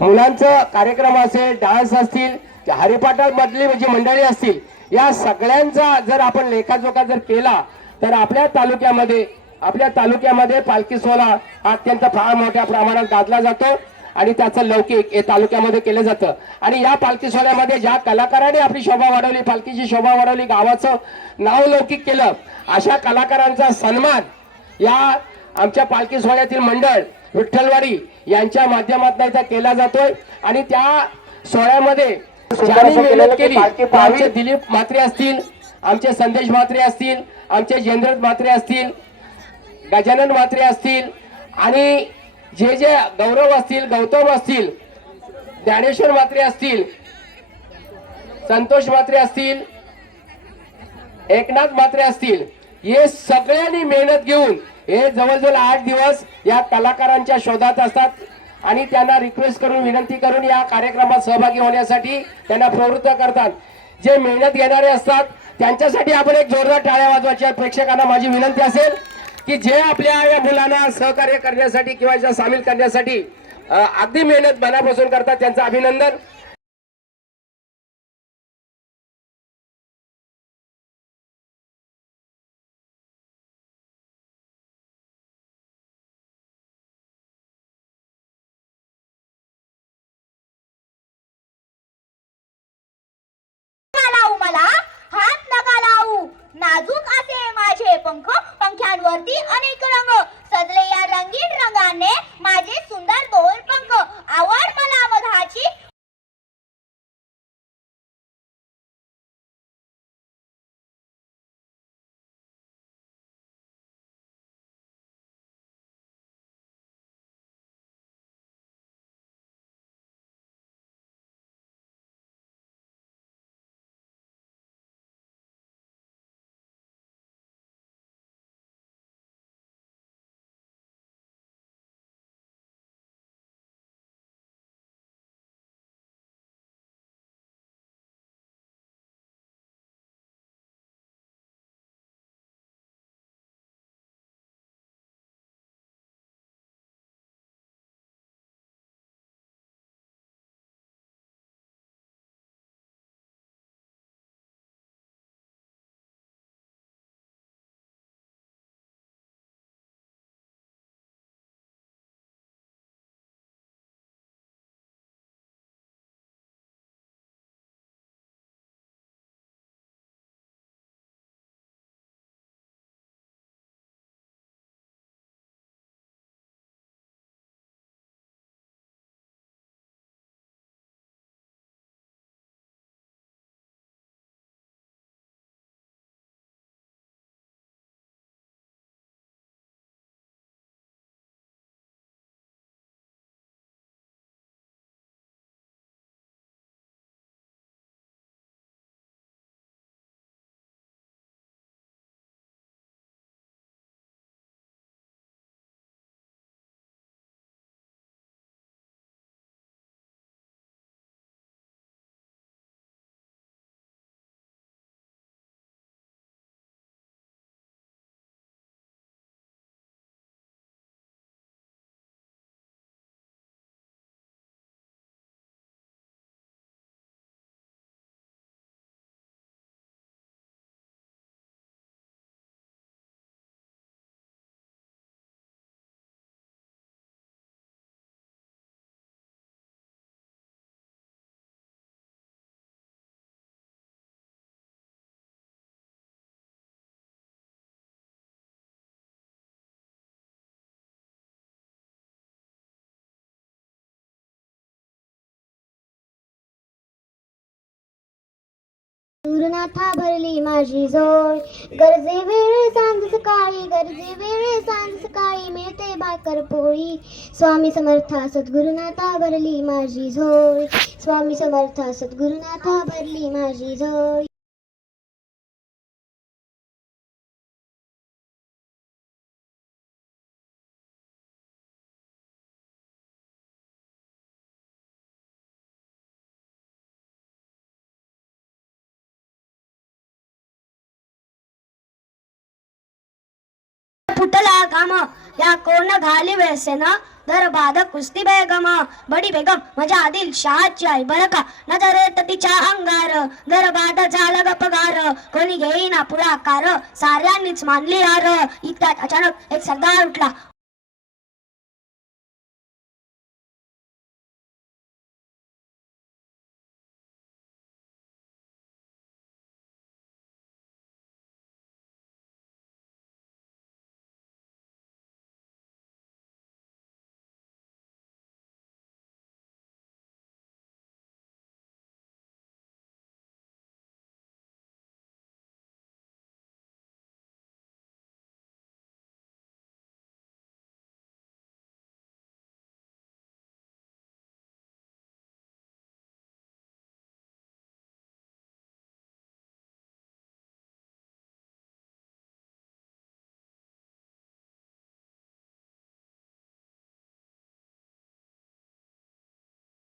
मुलांचं कार्यक्रम असेल, डान्स असतील, हरिपाठ मधली जी मंडळी असतील, या सगळ्यांचा जर आपण लेखाजोखा जर केला तर आपल्या तालुक्यामध्ये पालखी सोहळा हा अत्यंत फार मोठ्या प्रमाणात गाजला जातो आणि त्याचं लौकिक हे तालुक्यामध्ये केलं जातं. आणि या पालखी सोहळ्यामध्ये ज्या कलाकारांनी आपली शोभा वाढवली, पालखीची शोभा वाढवली, गावाचं नाव लौकिक केलं, अशा कलाकारांचा सन्मान या आमच्या पालखी सोहळ्यातील मंडळ विठ्ठलवाडी यांच्या माध्यमातून इथं केला जातोय. आणि त्या सोहळ्यामध्ये ज्यांनी मेहनत केली, आमचे दिलीप म्हात्रे असतील, आमचे संदेश म्हात्रे असतील, आमचे जेंद्र म्हात्रे असतील, गजानन म्हात्रे असतील, आणि जे जे गौरव असतील, गौतम असतील, ज्ञानेश्वर म्हात्रे असतील, संतोष म्हात्रे असतील, एकनाथ म्हात्रे असतील, हे सगळ्यांनी मेहनत घेऊन हे जवळजवळ 8 दिवस या कलाकारांच्या शोधात असतात आणि त्यांना रिक्वेस्ट करून, विनंती करून या कार्यक्रमात सहभागी होण्यासाठी त्यांना प्रवृत्त करतात. जे मेहनत घेणारे असतात त्यांच्यासाठी आपण एक जोरदार टाळ्या वाजवायच्या. प्रेक्षकांना माझी विनंती असेल की जे आपल्या या मुलांना सहकार्य करण्यासाठी किंवा सामील करण्यासाठी अगदी मेहनत मनापासून करतात, त्यांचं अभिनंदन. नाजूक असे माझे पंख, पंख्यांवरती अनेक रंग सजले या रंगीन रंगाने माझे सुंदर दोन पंख. आवड मला मधाची गुरुनाथा भरली माझी जोड, गरजे वेळ सांज सकाळी, गरजे वेळ सांज सकाळी मिळते भाकर पोळी. स्वामी समर्था सद्गुरुनाथा भरली माझी झोळ, स्वामी समर्था सद्गुरुनाथा भरली माझी झोळ. उठला काम या कोण घाली वेळसेन दरबाद कुस्ती बेगम बडी बेगम माझ्या आदिल शाहची आई बरं का नजरेत तिच्या अंगार दरबाद झाला गपगार कोणी घेईना पुढाकार साऱ्यांनीच मानली हार इतक्यात अचानक एक सरदार उठला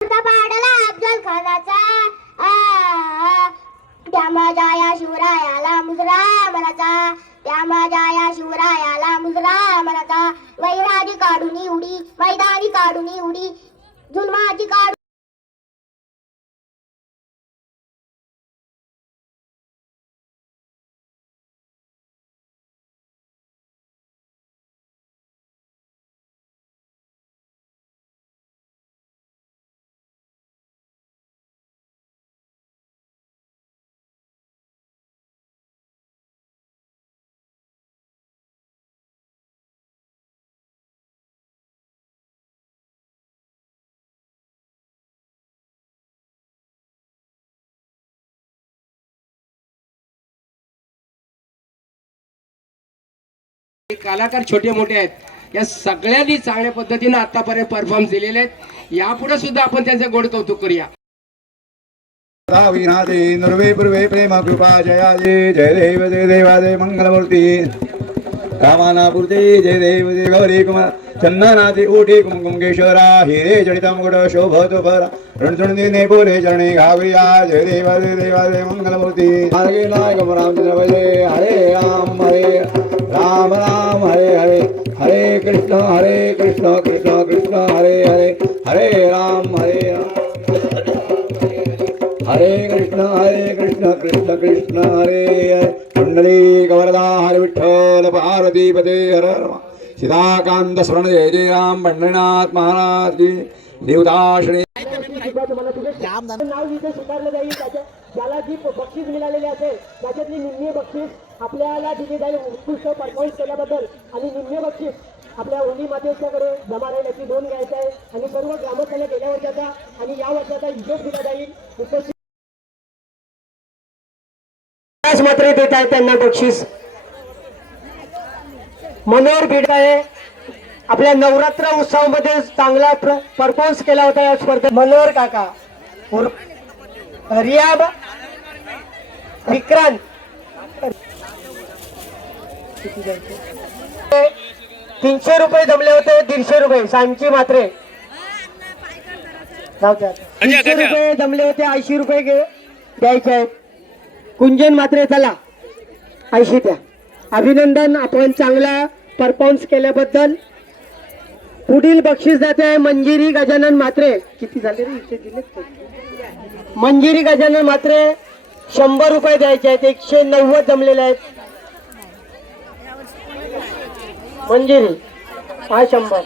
पाडला अफजल खानाचा त्या माझ्या या शिवरायाला मुजरा मनाचा त्या माझ्या या शिवरायाला मुजरा मनाचा वैराजी काढून उडी मैदानी काढून उडी जुलमाची काढून कलाकार छोटे मोठे आहेत या सगळ्यांनी चांगल्या पद्धतीने आतापर्यंत परफॉर्मन्स दिलेले आहेत यापुढे सुद्धा आपण त्यांचे गोड कौतुक करूया विनादे नर्वे पूर्वे प्रेम कृपा जयादे जय देव जय देवादे मंगलमूर्ती कामानापूर्ते जय देव जय गौरी कुमार चंदनाते ओठे कुमकुमकेश्वरा हिरे जडिता मुकुट शोभतो परा रणचुंदीने बोले चरणे घावरिया जय देवादे मंगलमूर्ती मार्गे नायक रामचंद्र भजे हरे राम हरे हरे हरे कृष्ण कृष्ण कृष्ण हरे हरे हरे राम हरे कृष्ण कृष्ण कृष्ण हरे हरे कुंडली गवरदा हरे विठ्ठल पार्वती पते हर हर सीताकांत स्मरण जय जय राम पंढरीनाथ महाराज की देवदाश्री नाव इथे स्वीकारलं जाईल ज्याला जी बक्षीस मिळालेले असेल त्याच्यातली निम्मे बक्षीस आपल्याला दिली जाईल उत्कृष्ट परफॉर्मन्स केल्याबद्दल आणि निम्मे बक्षीस आपल्या ओली मातेच्याकडे जमा राहील याची नोंद घ्यायची आहे आणि सर्व ग्रामस्थांना गेल्या वर्षाचा आणि या वर्षाचा हिशोब दिला जाईल उपस्थित मात्र देत आहे त्यांना बक्षीस मनोहर भिडे आहे आपल्या नवरात्र उत्सवामध्ये चांगला परफॉर्मन्स केला होता या स्पर्धेत मनोहर काका रियाब विक्रांत 300 रुपये जमले होते 150 रुपये सांची मात्रे 300 रुपये जमले होते 80 रुपये द्यायचे आहेत कुंजन मात्रे चला 80 द्या अभिनंदन आपण चांगला परफॉर्मन्स केल्याबद्दल पुढील बक्षीस जाते मंजिरी गजानन मात्रे किती झाले रे इथे दिले मंजिरी गजानन मात्रे 100 रुपये द्यायचे आहेत 190 जमलेले आहेत मंजिरी हा 100